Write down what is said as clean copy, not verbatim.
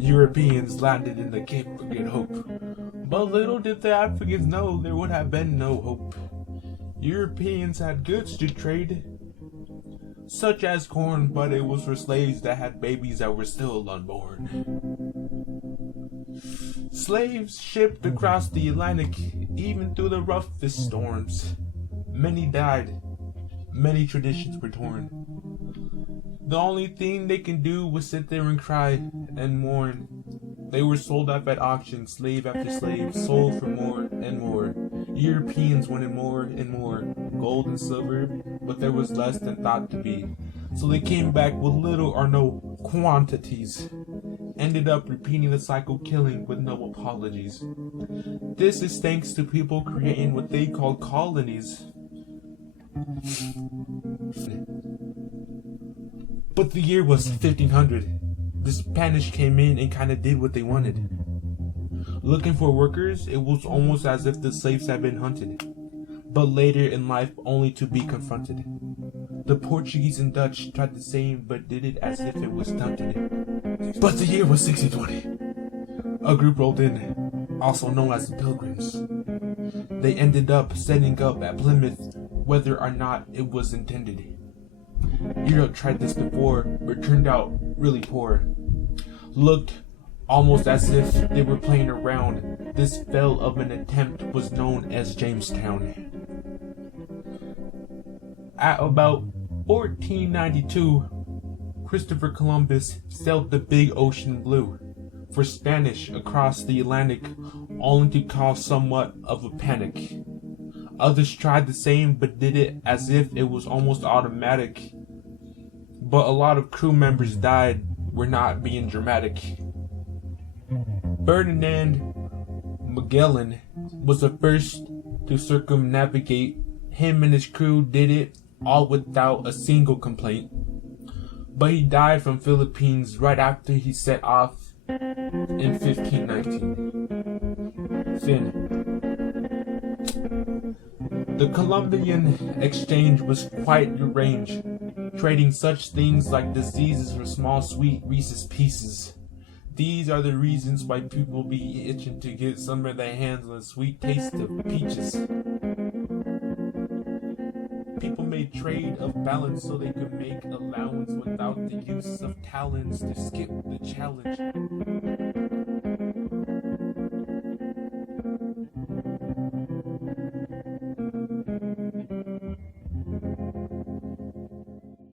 Europeans landed in the Cape of Good Hope, but little did the Africans know there would have been no hope. Europeans had goods to trade, such as corn, but it was for slaves that had babies that were still unborn. Slaves shipped across the Atlantic, even through the roughest storms. Many died, many traditions were torn. The only thing they can do was sit there and cry and mourn. They were sold off at auction, slave after slave, sold for more and more. Europeans wanted more and more, gold and silver, but there was less than thought to be. So they came back with little or no quantities. Ended up repeating the cycle, killing with no apologies. This is thanks to people creating what they call colonies. But the year was 1500. The Spanish came in and kinda did what they wanted. Looking for workers, it was almost as if the slaves had been hunted, but later in life only to be confronted. The Portuguese and Dutch tried the same, but did it as if it was stunted. But the year was 1620. A group rolled in, also known as the Pilgrims. They ended up setting up at Plymouth, whether or not it was intended. Europe tried this before, but turned out really poor. Looked almost as if they were playing around. This fail of an attempt was known as Jamestown. At about 1492, Christopher Columbus sailed the big ocean blue for Spanish across the Atlantic, only to cause somewhat of a panic. Others tried the same, but did it as if it was almost automatic. But a lot of crew members died. We're not being dramatic. Ferdinand Magellan was the first to circumnavigate. Him and his crew did it all without a single complaint. But he died from Philippines right after he set off in 1519. Finn. The Columbian Exchange was quite deranged, trading such things like diseases for small sweet Reese's Pieces. These are the reasons why people be itching to get some of their hands on the sweet taste of peaches. People made trade of balance so they could make allowance without the use of talents to skip the challenge.